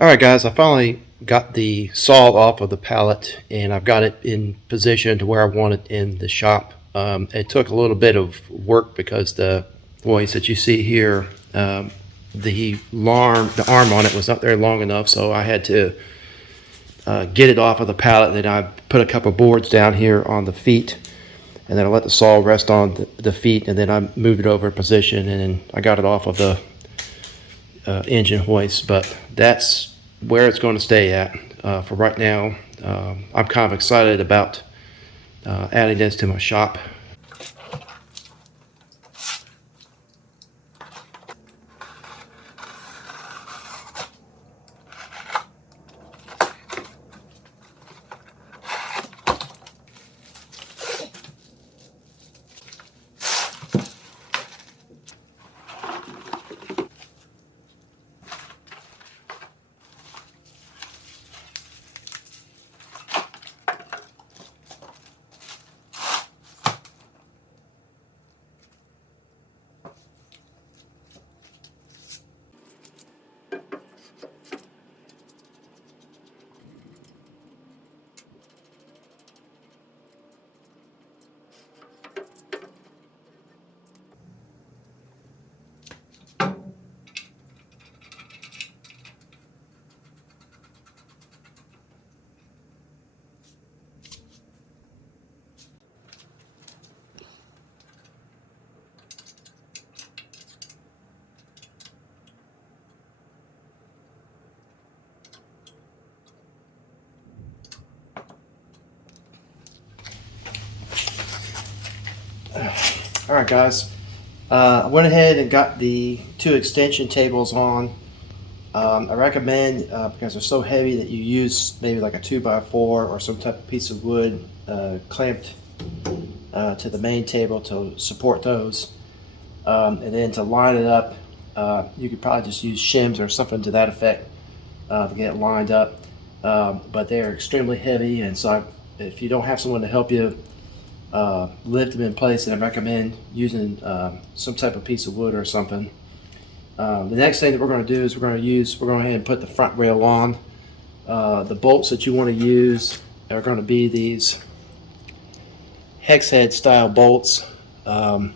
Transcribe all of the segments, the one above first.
Alright guys, I finally got the saw off of the pallet and I've got it in position to where I want it in the shop. It took a little bit of work because the voice that you see here, the arm on it was not very long enough, so I had to get it off of the pallet. Then I put a couple boards down here on the feet, and then I let the saw rest on the feet, and then I moved it over in position, and then I got it off of the engine hoist. But that's where it's going to stay at for right now. I'm kind of excited about adding this to my shop. All right, guys. I went ahead and got the two extension tables on. I recommend, because they're so heavy, that you use maybe like a 2x4 or some type of piece of wood clamped to the main table to support those. And then to line it up, you could probably just use shims or something to that effect to get it lined up. But they're extremely heavy, and so if you don't have someone to help you lift them in place, and I recommend using some type of piece of wood or something. The next thing that we're going to do is we're going to go ahead and put the front rail on. The bolts that you want to use are going to be these hex head style bolts, and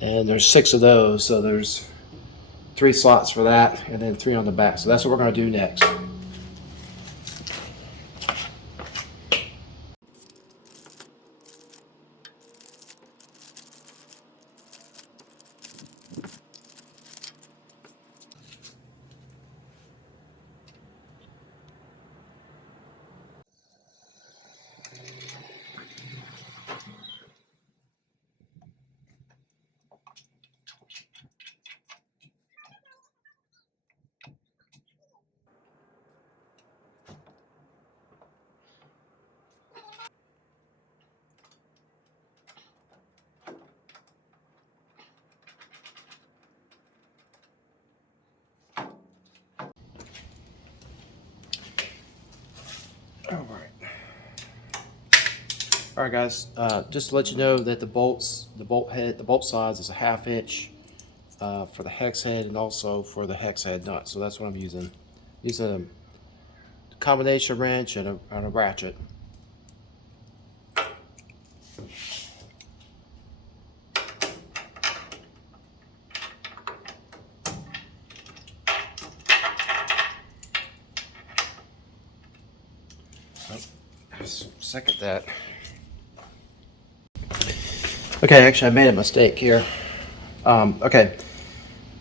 there's 6 of those, so there's 3 slots for that and then 3 on the back. So that's what we're going to do next. All right. All right, guys. Just to let you know that the bolt size is a 1/2 inch for the hex head and also for the hex head nut. So that's what I'm using. Using a combination wrench and a ratchet. Second that. Okay, actually I made a mistake here. Okay,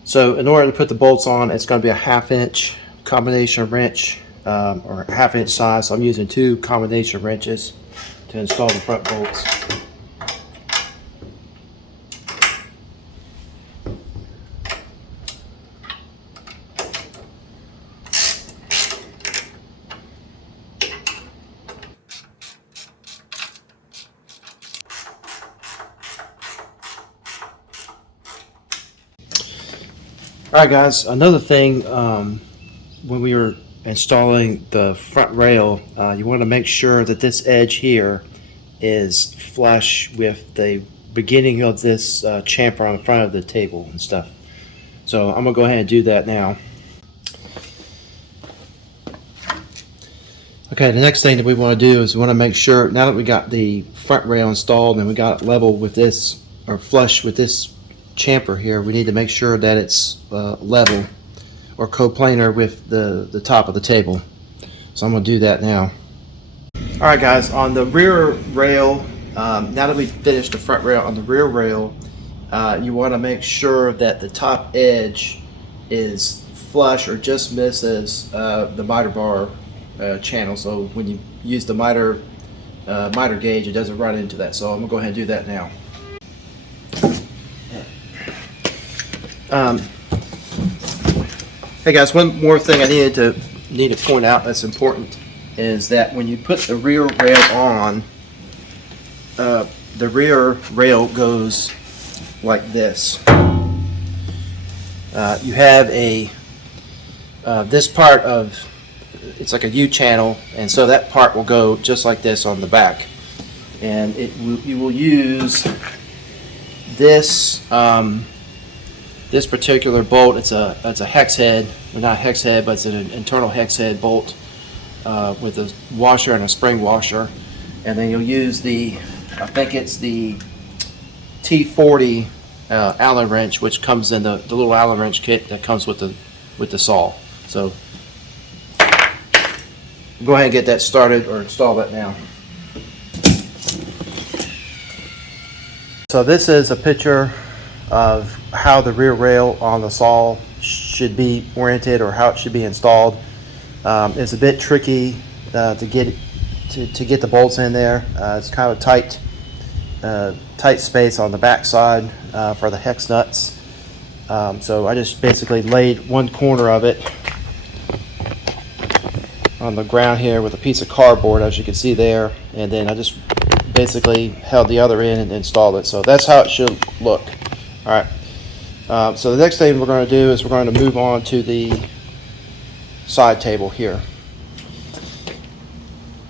so in order to put the bolts on, it's going to be a 1/2 inch combination wrench, or a 1/2 inch size. So I'm using 2 combination wrenches to install the front bolts. All right, guys. Another thing, when we were installing the front rail, you want to make sure that this edge here is flush with the beginning of this chamfer on the front of the table and stuff. So I'm gonna go ahead and do that now. Okay, the next thing that we want to do is we want to make sure, now that we got the front rail installed and we got it level with this, or flush with this chamfer here, we need to make sure that it's level or coplanar with the top of the table. So I'm going to do that now. Alright guys, on the rear rail, now that we've finished the front rail, on the rear rail, you want to make sure that the top edge is flush or just misses the miter bar channel. So when you use the miter gauge, it doesn't run into that. So I'm going to go ahead and do that now. Hey guys, one more thing I need to point out that's important is that when you put the rear rail on, the rear rail goes like this. You have this part of, it's like a U channel, and so that part will go just like this on the back, and you will use this this particular bolt. It's a hex head, or not hex head, but it's an internal hex head bolt with a washer and a spring washer, and then you'll use I think it's the T40 Allen wrench, which comes in the little Allen wrench kit that comes with the saw. So go ahead and get that started or install that now. So this is a picture of how the rear rail on the saw should be oriented, or how it should be installed. It's a bit tricky to get the bolts in there. It's kind of tight space on the back side for the hex nuts. So I just basically laid one corner of it on the ground here with a piece of cardboard, as you can see there, and then I just basically held the other end and installed it. So that's how it should look. Alright, so the next thing we're going to do is we're going to move on to the side table here.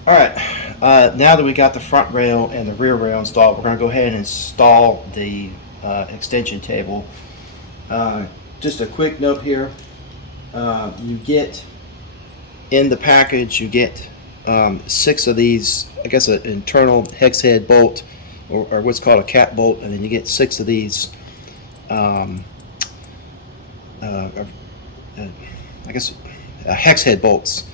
Alright, now that we got the front rail and the rear rail installed, we're going to go ahead and install the extension table. Just a quick note here, you get in the package, you get 6 of these, I guess an internal hex head bolt, or what's called a cat bolt, and then you get 6 of these I guess hex head bolts.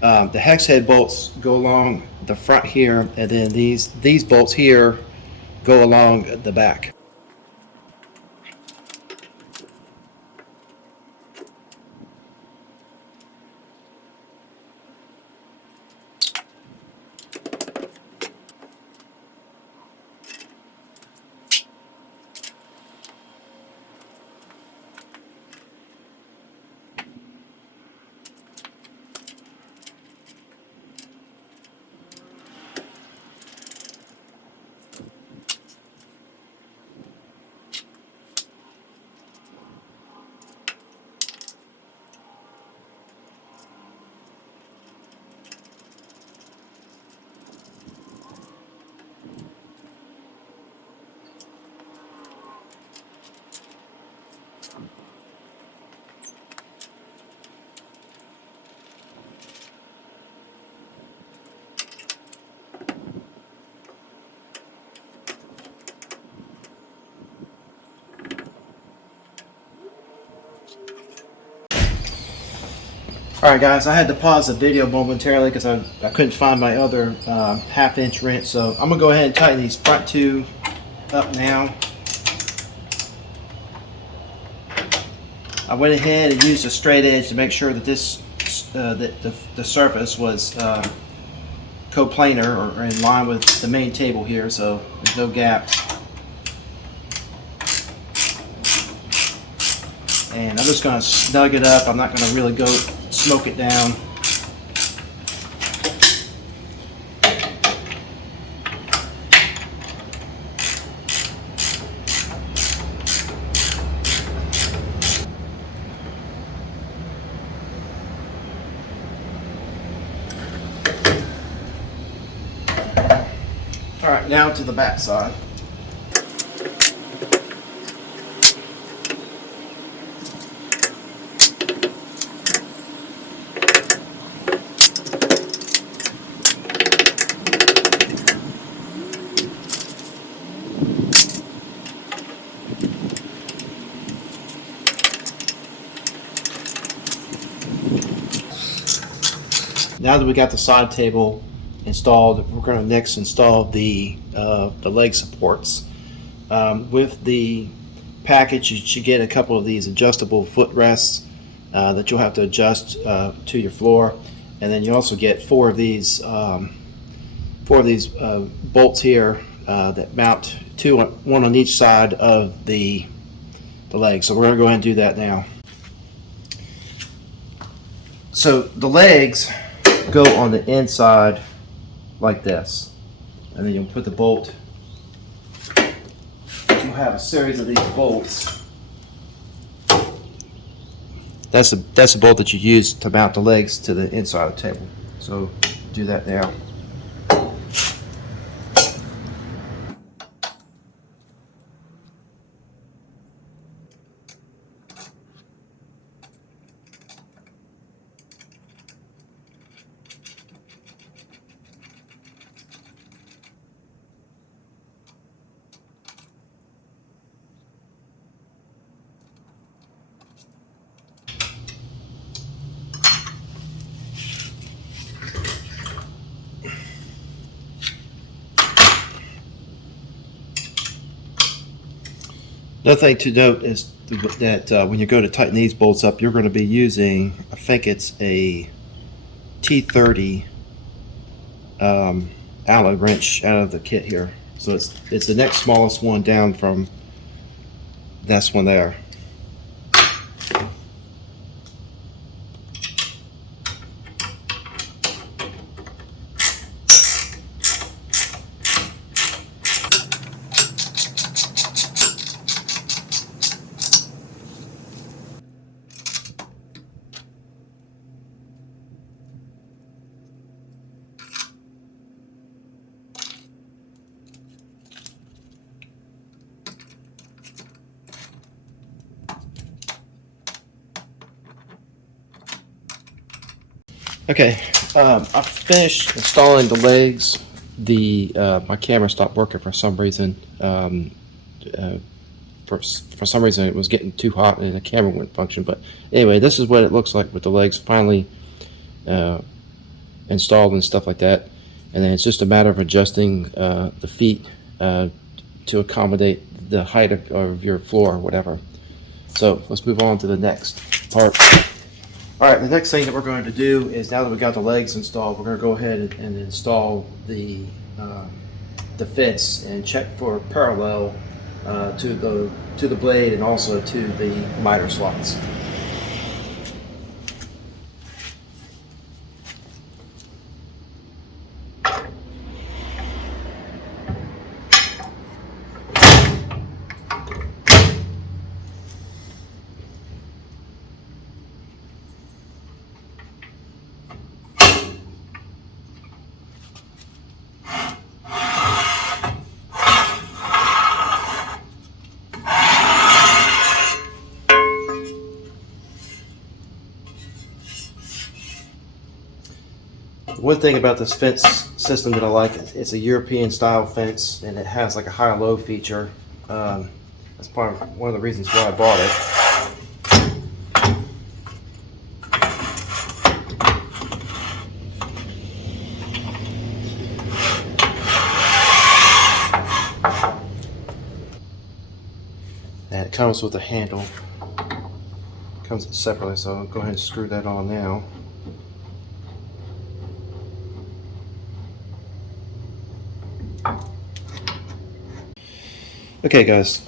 The hex head bolts go along the front here, and then these bolts here go along the back. Alright guys, I had to pause the video momentarily because I couldn't find my other half-inch wrench, so I'm going to go ahead and tighten these front 2 up now. I went ahead and used a straight edge to make sure that the surface was coplanar, or in line with the main table here, so there's no gaps. And I'm just going to snug it up. I'm not going to really go smoke it down. All right, now to the back side. now that we got the side table installed, we're going to next install the leg supports. With the package, you should get a couple of these adjustable footrests that you'll have to adjust to your floor, and then you also get four of these bolts here that mount one on each side of the leg. So we're going to go ahead and do that now. So the legs go on the inside like this, and then you'll put the bolt. You'll have a series of these bolts. That's the bolt that you use to mount the legs to the inside of the table. So do that now. Another thing to note is that when you go to tighten these bolts up, you're going to be using, I think it's a T30 Allen wrench out of the kit here. So it's the next smallest one down from this one there. Okay, I finished installing the legs. My camera stopped working for some reason. For some reason it was getting too hot and the camera wouldn't function. But anyway, this is what it looks like with the legs finally installed and stuff like that. And then it's just a matter of adjusting the feet to accommodate the height of your floor or whatever. So let's move on to the next part. Alright, the next thing that we're going to do is, now that we got the legs installed, we're going to go ahead and install the fence and check for parallel to the blade and also to the miter slots. One thing about this fence system that I like, it's a European style fence and it has like a high-low feature. That's part of one of the reasons why I bought it. And it comes with a handle. It comes separately, so I'll go ahead and screw that on now. Okay guys,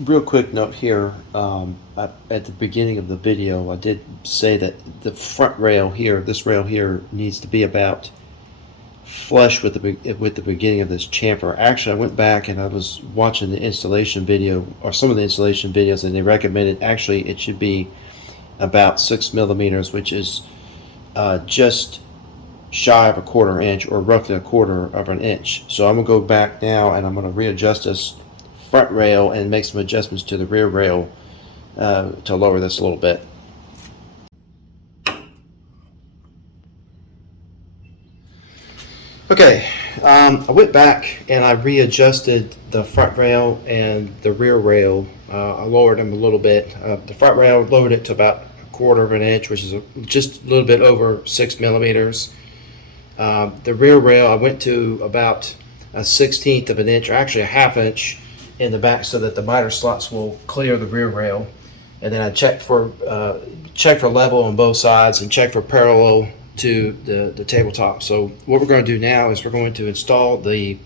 real quick note here, at the beginning of the video I did say that the front rail here, this rail here, needs to be about flush with the beginning of this chamfer. Actually, I went back and I was watching the installation video, or some of the installation videos, and they recommended actually it should be about 6 millimeters, which is just shy of a 1/4 inch, or roughly a 1/4 of an inch. So I'm going to go back now and I'm going to readjust this front rail and make some adjustments to the rear rail to lower this a little bit. Okay, I went back and I readjusted the front rail and the rear rail. I lowered them a little bit. The front rail lowered it to about 1/4 of an inch, which is just a little bit over 6 millimeters. The rear rail, I went to about a 1/16 of an inch, or actually a 1/2 inch in the back, so that the miter slots will clear the rear rail. And then I checked for level on both sides and checked for parallel to the tabletop. So what we're going to do now is we're going to install the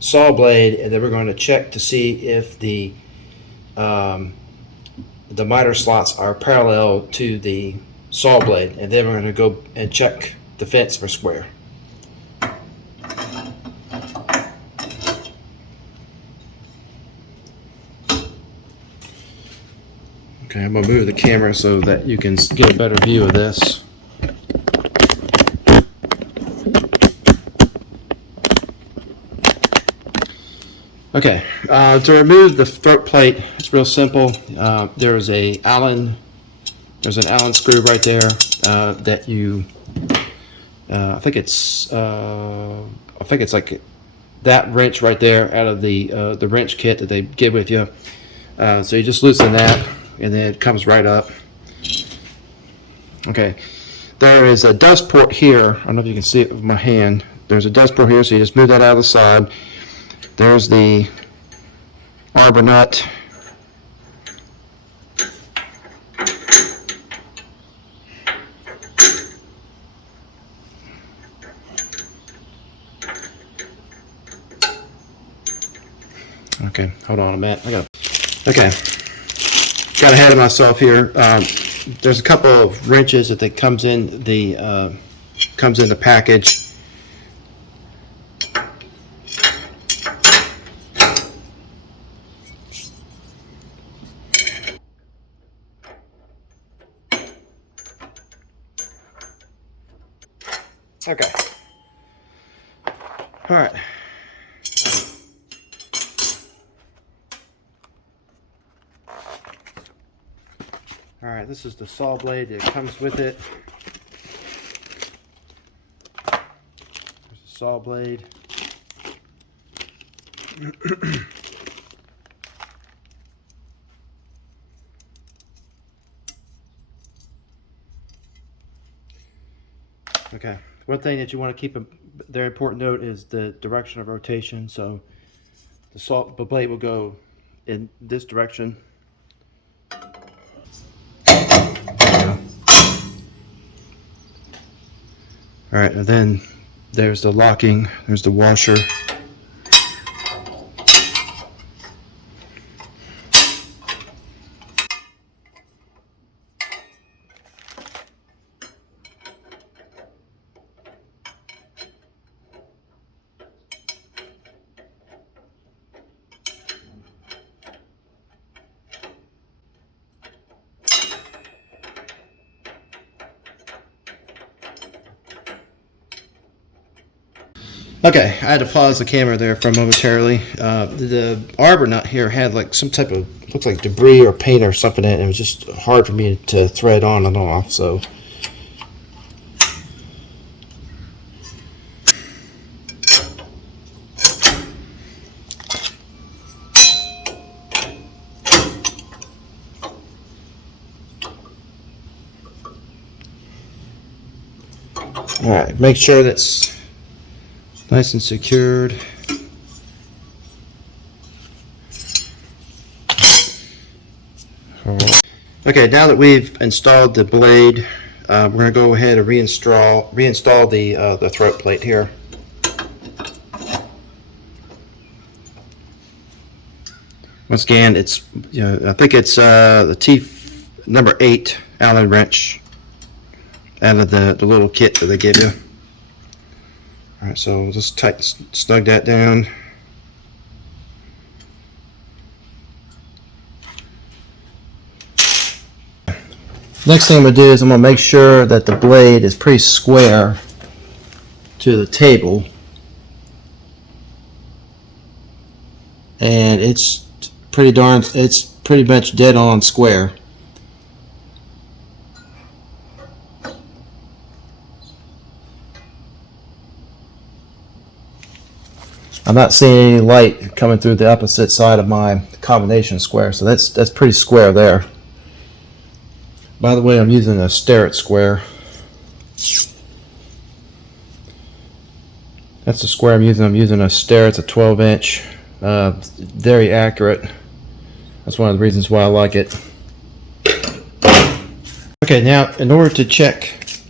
saw blade, and then we're going to check to see if the miter slots are parallel to the saw blade, and then we're going to go and check the fence for square. Okay, I'm going to move the camera so that you can get a better view of this. Okay, to remove the throat plate, it's real simple. There's an Allen screw right there that you. I think it's like that wrench right there out of the wrench kit that they give with you. So you just loosen that, and then it comes right up. Okay, there is a dust port here. I don't know if you can see it with my hand. There's a dust port here, so you just move that out of the side. There's the arbor nut. Okay, hold on a minute. Okay, got ahead of myself here. There's a couple of wrenches that comes in the package. Okay. All right. All right, this is the saw blade that comes with it. There's the saw blade. Okay, one thing that you want to keep a very important note is the direction of rotation. So the blade will go in this direction. All right, and then there's the locking, there's the washer. Okay, I had to pause the camera there for momentarily. The arbor nut here had like some type of, looks like debris or paint or something in it. It was just hard for me to thread on and off, so. All right, make sure that's nice and secured. Okay, now that we've installed the blade, we're going to go ahead and reinstall the throat plate here. Once again, it's I think it's the number 8 Allen wrench out of the little kit that they give you. All right, so we'll just snug that down. Next thing I'm going to do is I'm going to make sure that the blade is pretty square to the table. And it's pretty much dead on square. I'm not seeing any light coming through the opposite side of my combination square, so that's pretty square there. By the way, I'm using a Starrett square. That's the square I'm using. I'm using a Starrett, a 12-inch. Very accurate. That's one of the reasons why I like it. Okay, now in order to check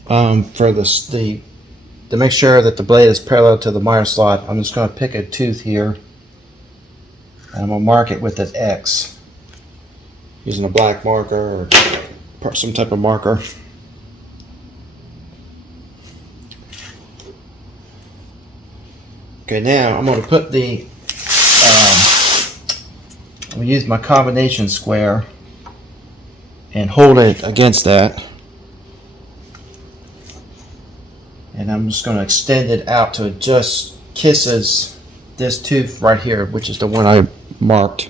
for to make sure that the blade is parallel to the miter slot, I'm just going to pick a tooth here, and I'm going to mark it with an X using a black marker or some type of marker. Okay, now I'm going to put I'm going to use my combination square and hold it against that. And I'm just going to extend it out till it just kisses this tooth right here, which is the one I marked.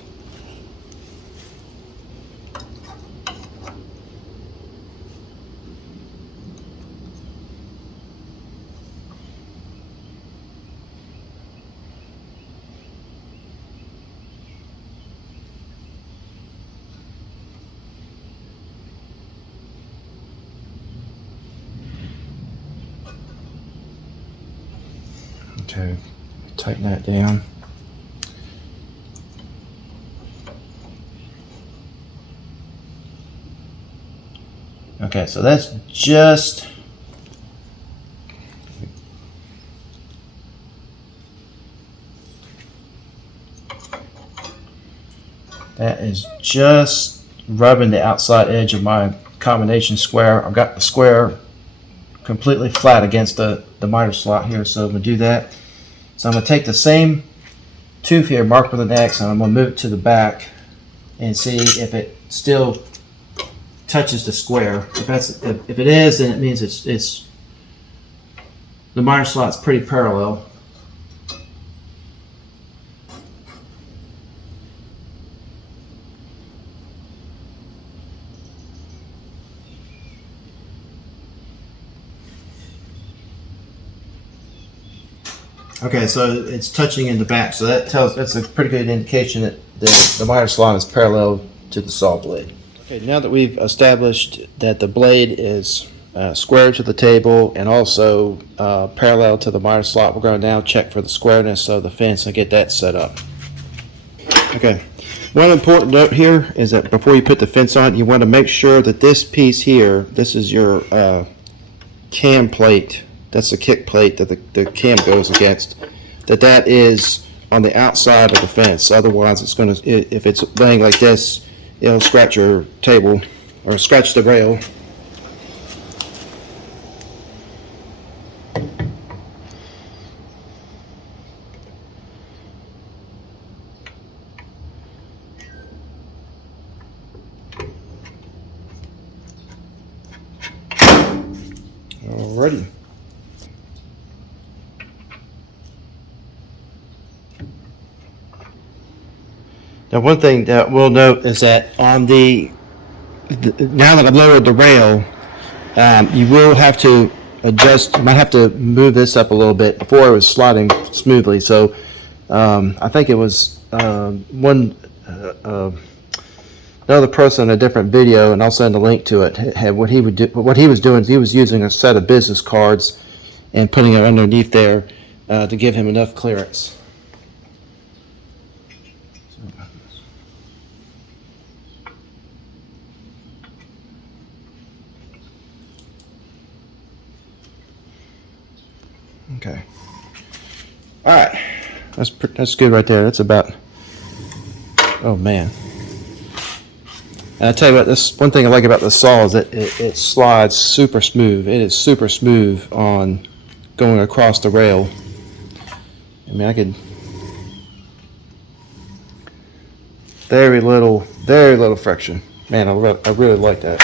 Okay, tighten that down. Okay, so that's just rubbing the outside edge of my combination square. I've got the square completely flat against the miter slot here, so I'm going to do that. So I'm going to take the same tooth here, marked with an X, and I'm going to move it to the back and see if it still touches the square. If it is, then it means it's the miter slot's pretty parallel. Okay, so it's touching in the back, so that's a pretty good indication that the miter slot is parallel to the saw blade. Okay, now that we've established that the blade is square to the table and also parallel to the miter slot, we're going to now check for the squareness of the fence and get that set up. Okay, one important note here is that before you put the fence on, you want to make sure that this piece here, this is your cam plate. That's the kick plate that the cam goes against. That is on the outside of the fence. Otherwise, it's going to, if it's laying like this, it'll scratch your table or scratch the rail. Alrighty. Now, one thing that we'll note is that on now that I've lowered the rail, you will have to adjust. You might have to move this up a little bit. Before it was sliding smoothly, so I think it was another person in a different video, and I'll send a link to it. Had what he would do. What he was doing is he was using a set of business cards and putting it underneath there to give him enough clearance. Okay. All right. That's good right there. That's about. Oh man. And I tell you what, this one thing I like about the saw is that it slides super smooth. It is super smooth on going across the rail. I mean, I could very little friction. Man, I really like that.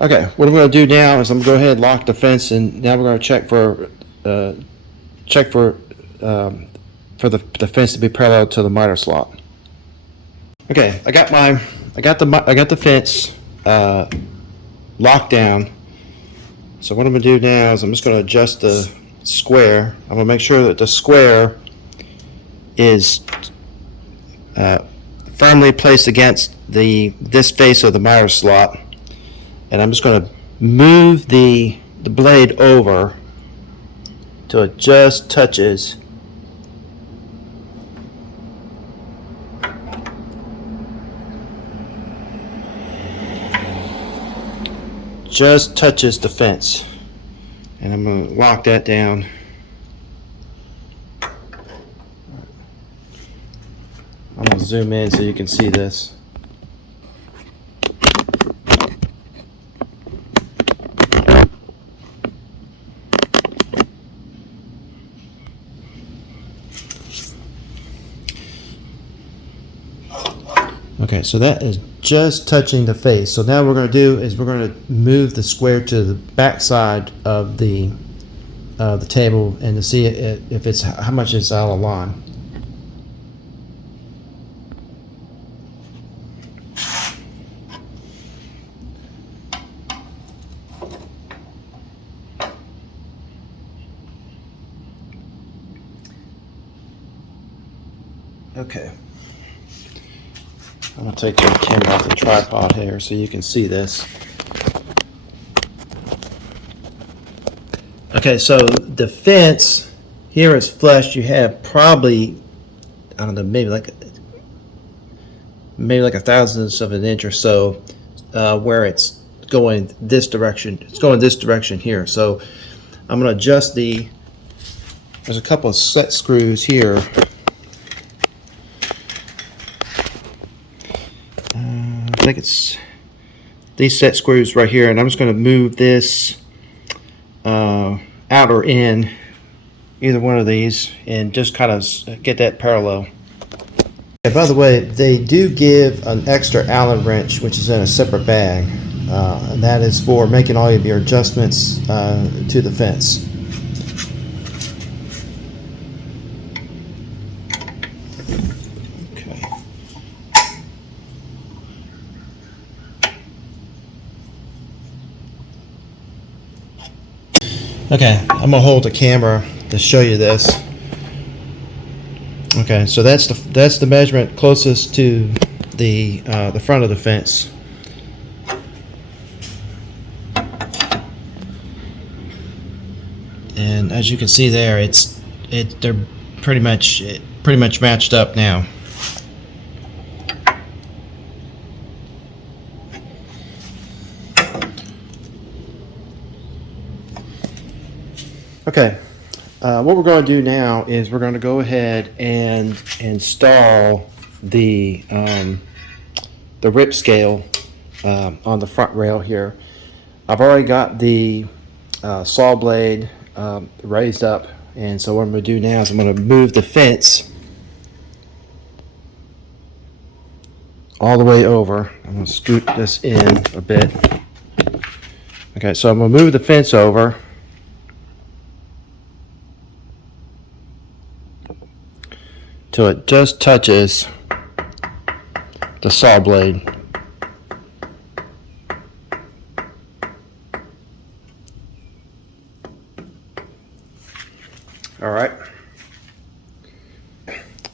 Okay, what I'm going to do now is I'm going to go ahead and lock the fence, and now we're going to check for the fence to be parallel to the miter slot. Okay, I got the fence locked down. So what I'm going to do now is I'm just going to adjust the square. I'm going to make sure that the square is firmly placed against this face of the miter slot, and I'm just going to move the blade over till it just touches the fence, and I'm going to lock that down. I'm going to zoom in so you can see this. Okay, so that is just touching the face. So now what we're going to do is we're going to move the square to the back side of the table and to see if it's how much it's out of line. Okay. I'm going to take the camera off the tripod here so you can see this. Okay, so the fence here is flush. You have probably, I don't know, maybe like a thousandth of an inch or so where it's going this direction. It's going this direction here. So I'm going to adjust there's a couple of set screws here. I think it's these set screws right here, and I'm just going to move this out or in either one of these and just kind of get that parallel. Okay, by the way, they do give an extra Allen wrench which is in a separate bag, and that is for making all of your adjustments to the fence. Okay, I'm gonna hold the camera to show you this. Okay, so that's the measurement closest to the front of the fence. And as you can see there, they're pretty much matched up now. Okay, what we're going to do now is we're going to go ahead and install the rip scale on the front rail here. I've already got the saw blade raised up, and so what I'm going to do now is I'm going to move the fence all the way over. I'm going to scoot this in a bit. Okay, so I'm going to move the fence over. Till it just touches the saw blade. All right.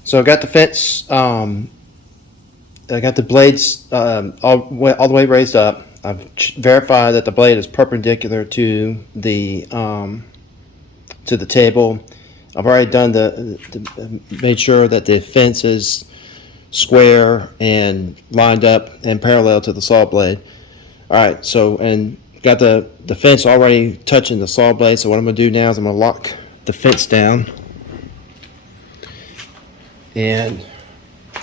So I got the fence. I got the blades all the way raised up. I've verified that the blade is perpendicular to the table. I've already done made sure that the fence is square and lined up and parallel to the saw blade. All right, so and got the fence already touching the saw blade. So what I'm going to do now is I'm going to lock the fence down, and I'm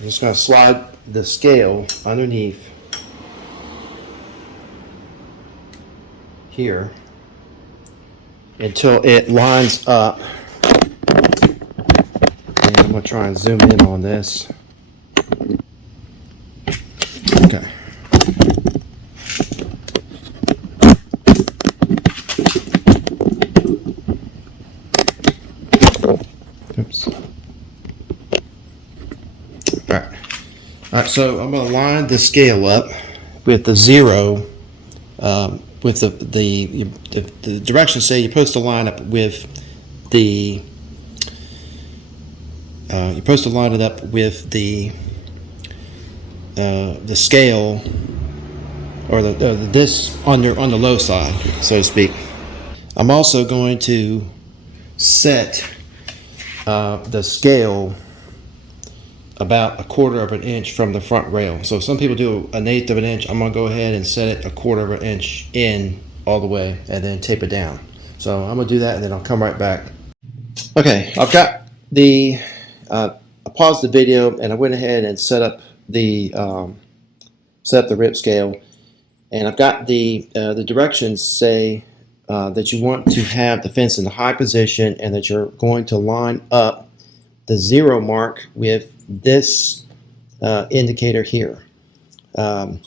just going to slide the scale underneath here until it lines up. And I'm going to try and zoom in on this. Okay. Oops. All right, so I'm going to line the scale up with the zero, with the directions say you're supposed to line up with the you're supposed to line it up with the scale, or the this on the low side, so to speak. I'm also going to set the scale about 1/4 of an inch from the front rail. So some people do 1/8 of an inch. I'm going to go ahead and set it 1/4 of an inch in all the way and then tape it down. So I'm going to do that and then I'll come right back. Okay, I've got the I paused the video and I went ahead and set up the rip scale, and I've got the directions say that you want to have the fence in the high position and that you're going to line up the 0 mark with this indicator here. And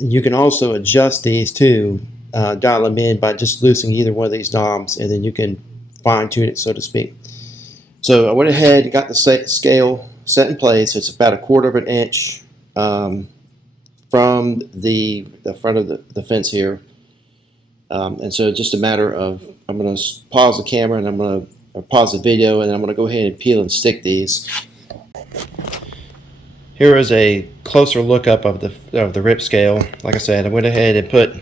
you can also adjust these too, dial them in by just loosening either one of these knobs, and then you can fine tune it, so to speak. So I went ahead and got the scale set in place. It's about 1/4 of an inch from the front of the fence here. And so just a matter of, I'm going to pause the camera and I'm going to pause the video, and I'm going to go ahead and peel and stick these. Here is a closer look up of the rip scale. Like I said, I went ahead and put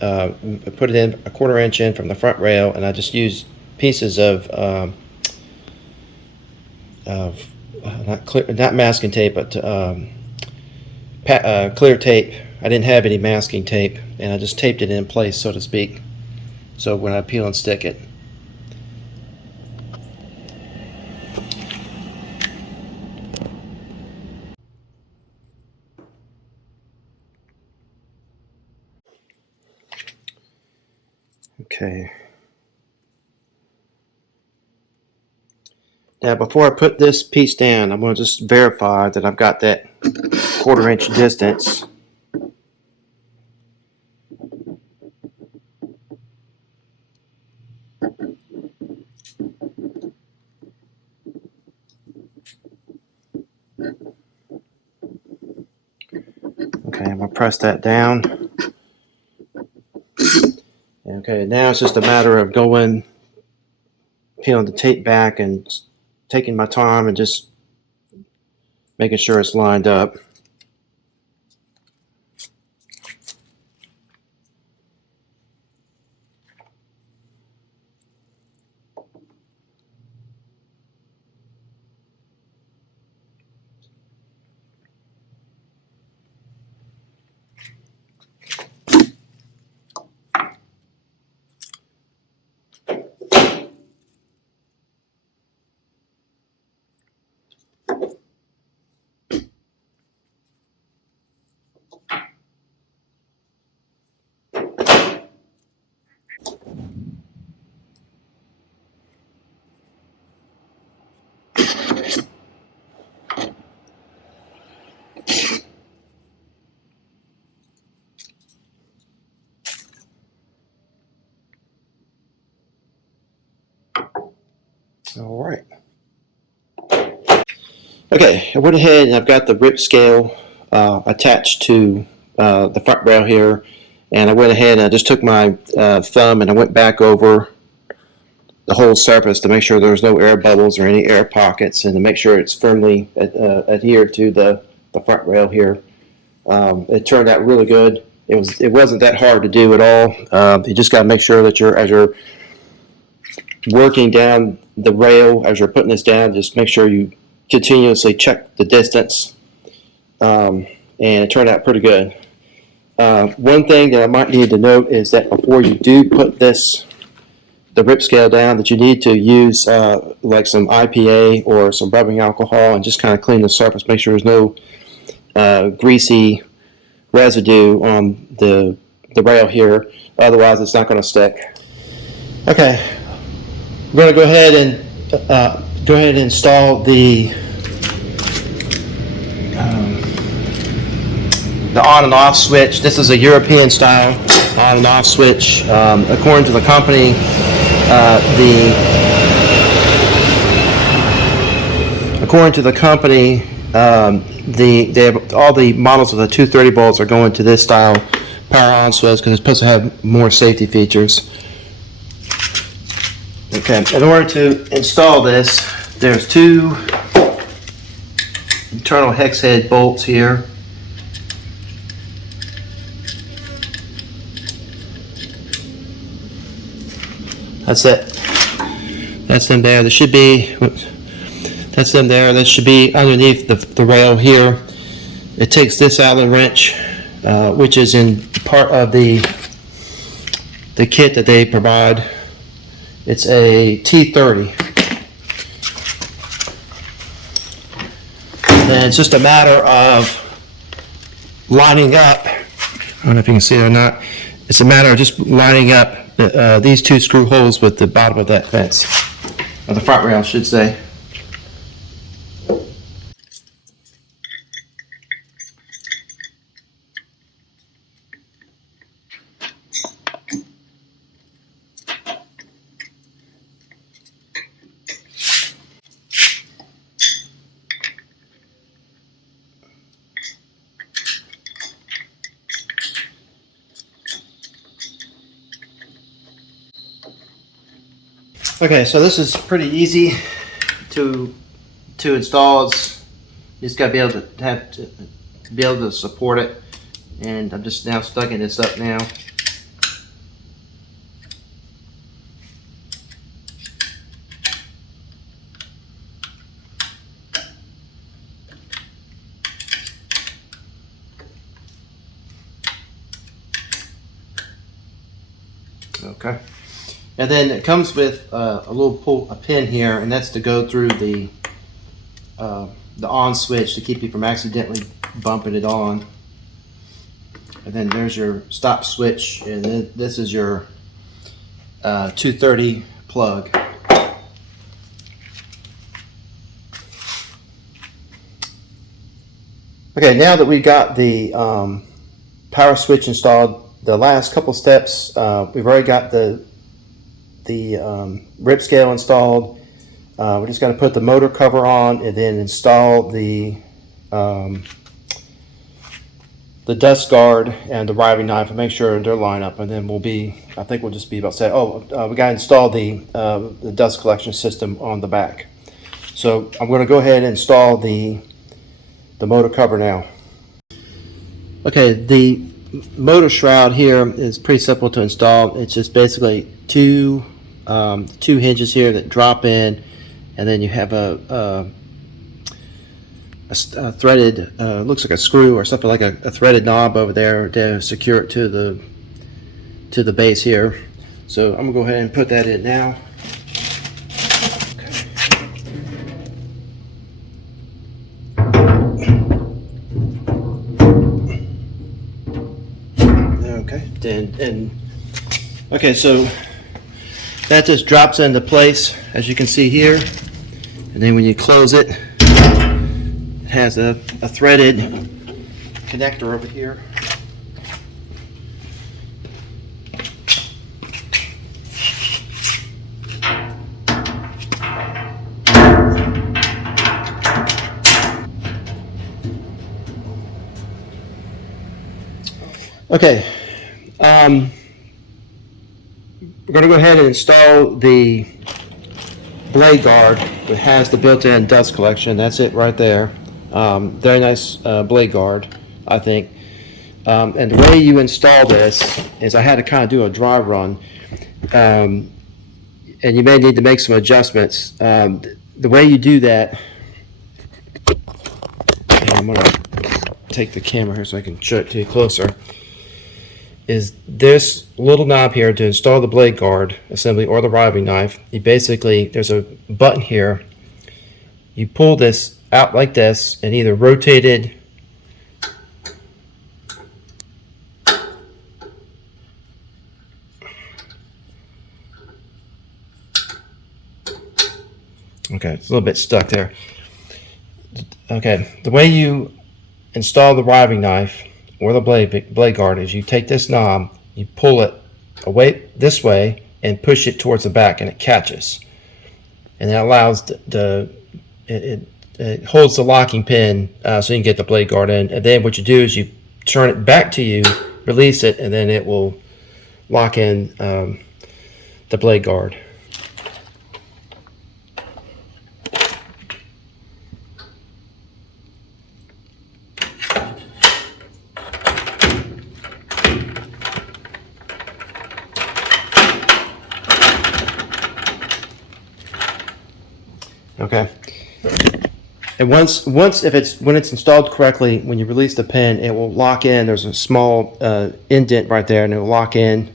it in 1/4 inch in from the front rail, and I just used pieces of not masking tape, but clear tape. I didn't have any masking tape, and I just taped it in place, so to speak. So when I peel and stick it, okay. Now before I put this piece down, I'm going to just verify that I've got that 1/4 inch distance. Okay, I'm going to press that down. Okay, now it's just a matter of going, peeling the tape back and taking my time and just making sure it's lined up. All right. Okay, I went ahead and I've got the rip scale attached to the front rail here, and I went ahead and I just took my thumb and I went back over the whole surface to make sure there's no air bubbles or any air pockets, and to make sure it's firmly adhered to the front rail here. It turned out really good. It wasn't that hard to do at all. You just got to make sure that as you're working down the rail, as you're putting this down, just make sure you continuously check the distance, and it turned out pretty good. One thing that I might need to note is that before you do put the rip scale down, that you need to use like some IPA or some rubbing alcohol and just kind of clean the surface, make sure there's no greasy residue on the rail here, otherwise it's not going to stick. Okay, we're going to go ahead and install the on and off switch. This is a European style on and off switch. According to the company, they have all the models of the 230 volts are going to this style power on switch because it's supposed to have more safety features. Okay, in order to install this, There's two internal hex head bolts here. That's it. That's them there. There should be, that's them there. That should be underneath the rail here. It takes this Allen wrench, which is in part of the kit that they provide. It's a T30. And it's just a matter of lining up. I don't know if you can see it or not. It's a matter of just lining up these two screw holes with the bottom of that fence, or the front rail, I should say. Okay, so this is pretty easy to install. You just got to be able to support it, and I'm just now stucking this up now. Okay. And then it comes with a pin here, and that's to go through the on switch to keep you from accidentally bumping it on. And then there's your stop switch, and then this is your 230 plug. Okay, now that we got the power switch installed, the last couple steps, we've already got the rip scale installed. We just got to put the motor cover on and then install the dust guard and the riving knife and make sure they're lined up, and then I think we'll just be about set. We got to install the dust collection system on the back. So I'm going to go ahead and install the motor cover now. Okay, the motor shroud here is pretty simple to install. It's just basically two hinges here that drop in, and then you have a threaded, looks like a screw or something, like a threaded knob over there to secure it to the base here. So I'm gonna go ahead and put that in now. Okay, okay, so that just drops into place, as you can see here, and then when you close it, it has a threaded connector over here. Okay, we're going to go ahead and install the blade guard that has the built-in dust collection. That's it right there. Very nice blade guard, I think. And the way you install this is I had to kind of do a dry run, and you may need to make some adjustments. The way you do that, I'm going to take the camera here so I can show it to you closer, is this little knob here to install the blade guard assembly or the riving knife. You basically, there's a button here. You pull this out like this and either rotate it okay, it's a little bit stuck there. Okay, the way you install the riving knife or the blade guard is you take this knob, you pull it away this way and push it towards the back, and it catches, and that allows it holds the locking pin so you can get the blade guard in. And then what you do is you turn it back to you, release it, and then it will lock in the blade guard. Okay. And when it's installed correctly, when you release the pin, it will lock in. There's a small indent right there, and it will lock in.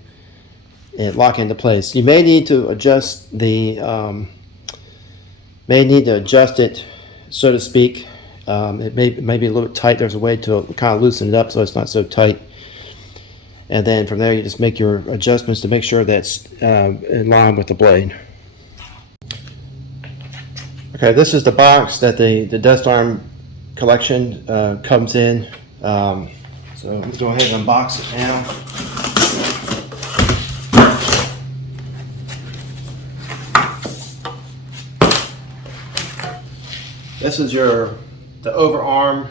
And lock into place. You may need to adjust it, so to speak. It may be a little bit tight. There's a way to kind of loosen it up so it's not so tight. And then from there, you just make your adjustments to make sure that's in line with the blade. Okay, this is the box that the dust arm collection comes in. So let's go ahead and unbox it now. This is the overarm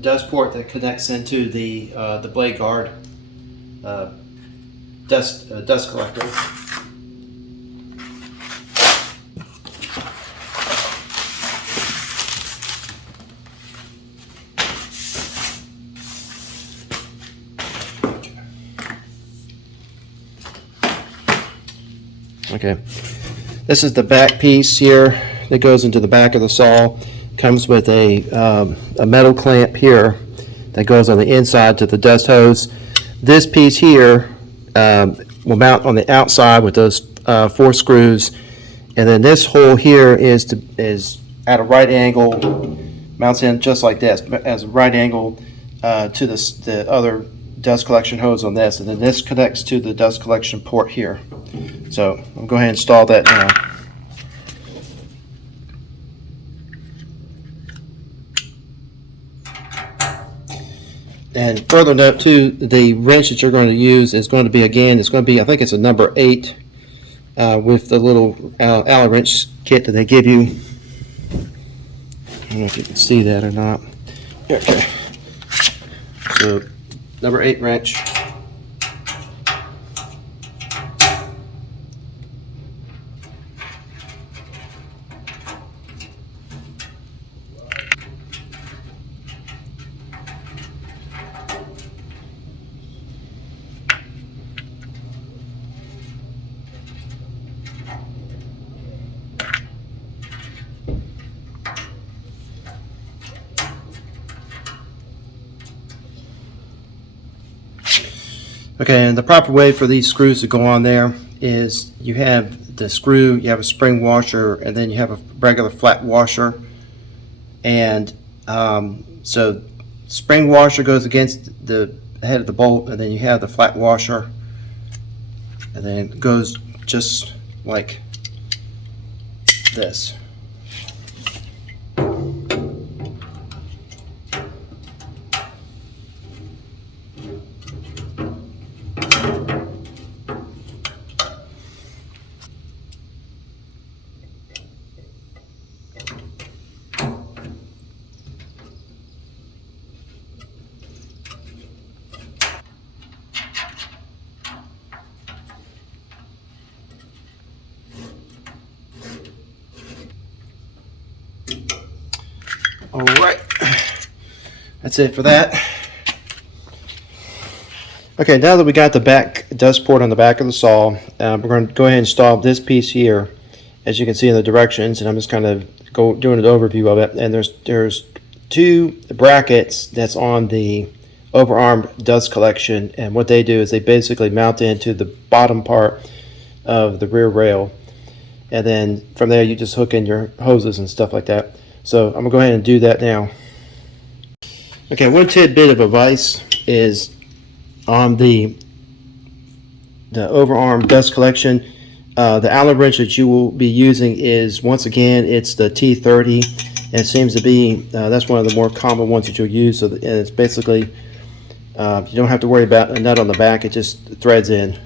dust port that connects into the blade guard dust collector. Okay, this is the back piece here that goes into the back of the saw. Comes with a metal clamp here that goes on the inside to the dust hose. This piece here will mount on the outside with those 4 screws, and then this hole here is at a right angle, mounts in just like this, as a right angle to the other dust collection hose on this, and then this connects to the dust collection port here. So I'll go ahead and install that now. And further note too, the wrench that you're going to use is going to be, again, it's going to be, I think it's a number 8 with the little Allen wrench kit that they give you. I don't know if you can see that or not. Okay. So number 8 wrench. Okay, and the proper way for these screws to go on there is you have the screw, you have a spring washer, and then you have a regular flat washer. And so spring washer goes against the head of the bolt, and then you have the flat washer, and then it goes just like this. All right, that's it for that. Okay, now that we got the back dust port on the back of the saw, we're going to go ahead and install this piece here, as you can see in the directions, and I'm just kind of doing an overview of it. And there's 2 brackets that's on the overarm dust collection, and what they do is they basically mount into the bottom part of the rear rail, and then from there you just hook in your hoses and stuff like that. So I'm gonna go ahead and do that now. Okay, one tidbit of advice is on the overarm dust collection, the Allen wrench that you will be using is, once again, it's the T30, and it seems to be that's one of the more common ones that you'll use. So and it's basically you don't have to worry about a nut on the back; it just threads in.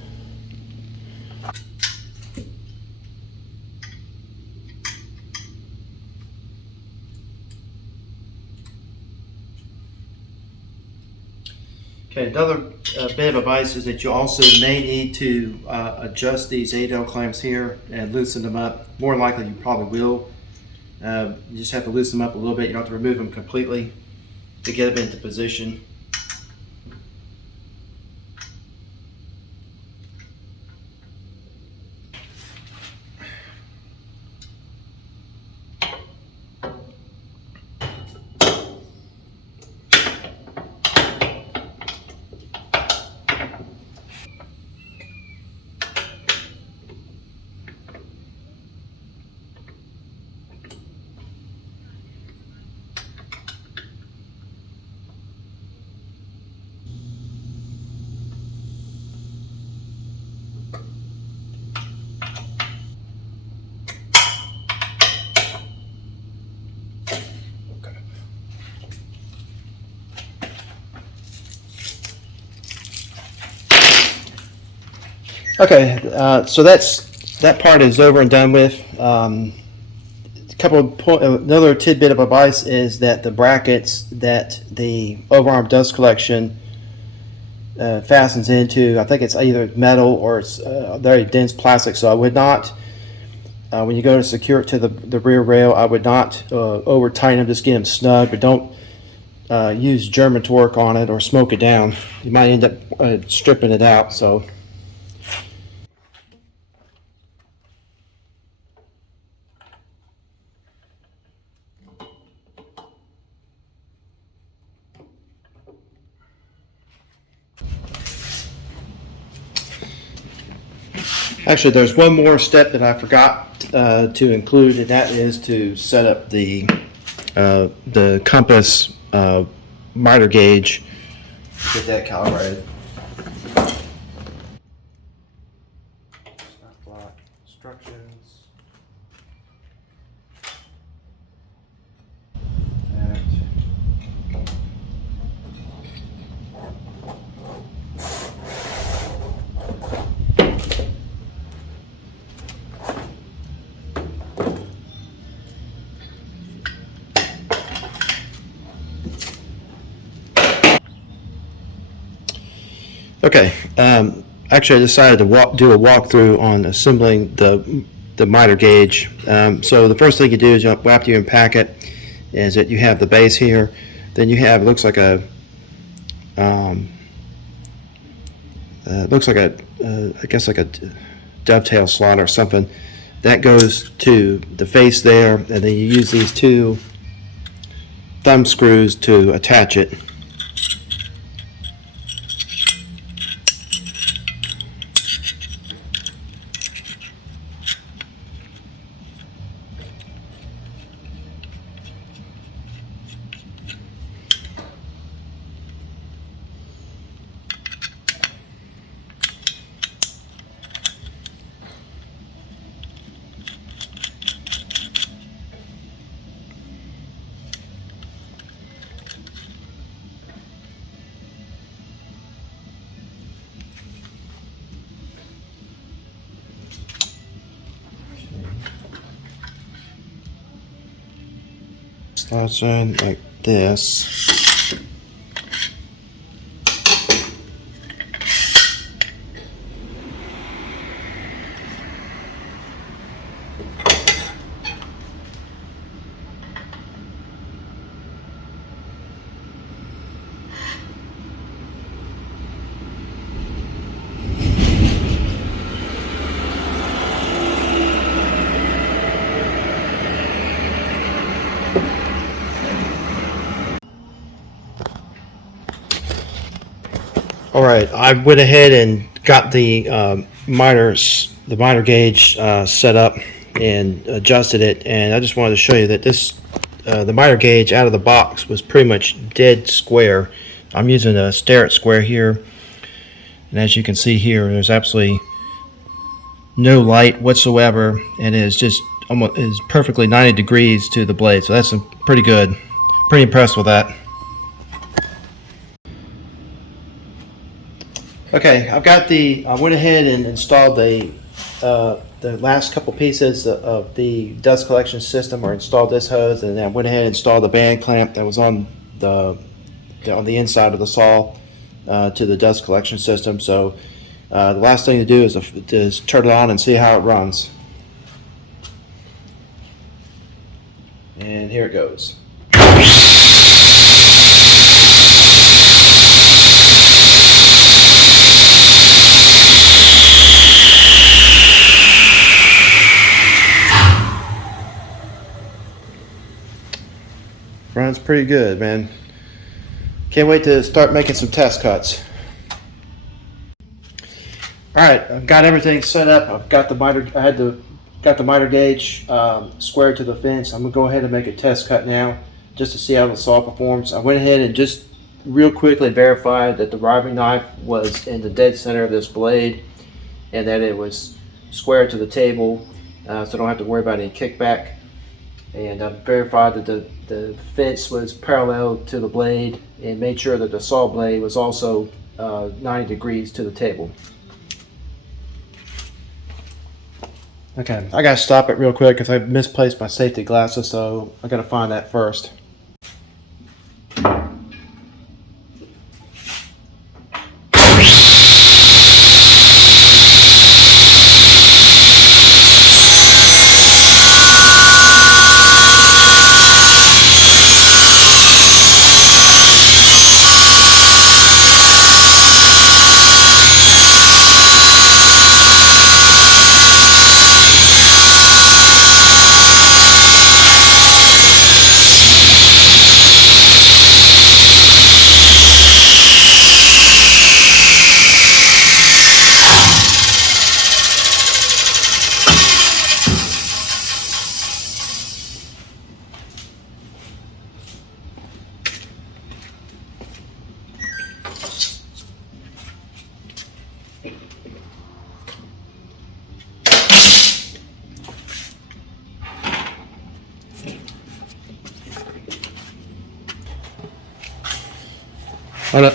Okay, another bit of advice is that you also may need to adjust these 8L clamps here and loosen them up. More than likely you probably will. You just have to loosen them up a little bit. You don't have to remove them completely to get them into position. Okay, so that part is over and done with. Another tidbit of advice is that the brackets that the overarm dust collection fastens into, I think it's either metal or it's very dense plastic. So I would not, when you go to secure it to the rear rail, I would not over tighten them. Just get them snug, but don't use German torque on it or smoke it down. You might end up stripping it out. So. Actually, there's one more step that I forgot to include, and that is to set up the compass miter gauge. Get that calibrated. Stop block instructions. Okay. Actually, I decided to do a walkthrough on assembling the miter gauge. So the first thing you do is after you unpack it, is that you have the base here. Then you have, it looks like a I guess like a dovetail slot or something that goes to the face there, and then you use these two thumb screws to attach it. Slots in like this. All right, I went ahead and got the miter gauge set up and adjusted it, and I just wanted to show you that the miter gauge out of the box was pretty much dead square. I'm using a Starrett square here, and as you can see here, there's absolutely no light whatsoever, and it is just almost is perfectly 90 degrees to the blade. So that's pretty good. Pretty impressed with that. Okay, I went ahead and installed the last couple pieces of the dust collection system, or installed this hose, and then I went ahead and installed the band clamp that was on the inside of the saw to the dust collection system. So the last thing to do is turn it on and see how it runs. And here it goes. Runs pretty good, man. Can't wait to start making some test cuts. All right, I've got everything set up. I've got the miter. Got the miter gauge squared to the fence. I'm gonna go ahead and make a test cut now, just to see how the saw performs. I went ahead and just real quickly verified that the riving knife was in the dead center of this blade, and that it was squared to the table, so I don't have to worry about any kickback. And I verified that the fence was parallel to the blade, and made sure that the saw blade was also 90 degrees to the table. Okay, I gotta stop it real quick because I misplaced my safety glasses, so I gotta find that first.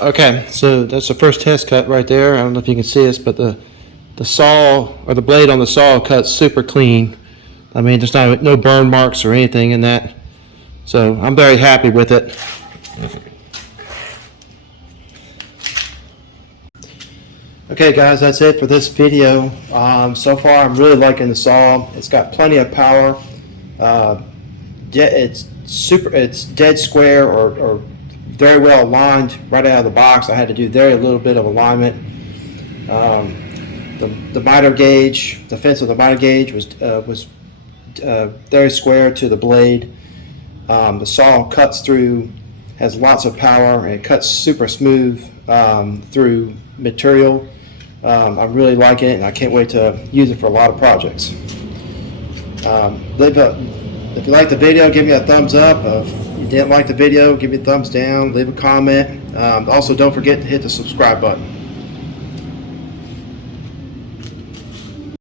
Okay, so that's the first test cut right there. I don't know if you can see this, but the saw, or the blade on the saw, cuts super clean. I mean, there's no burn marks or anything in that. So I'm very happy with it. Okay guys, that's it for this video. So far I'm really liking the saw. It's got plenty of power. It's dead square or very well aligned right out of the box. I had to do very little bit of alignment. The miter gauge, the fence of the miter gauge was very square to the blade. The saw cuts through, has lots of power, and it cuts super smooth through material. I'm really liking it, and I can't wait to use it for a lot of projects. If you like the video, give me a thumbs up. If you didn't like the video, give me a thumbs down, leave a comment. Also, don't forget to hit the subscribe button.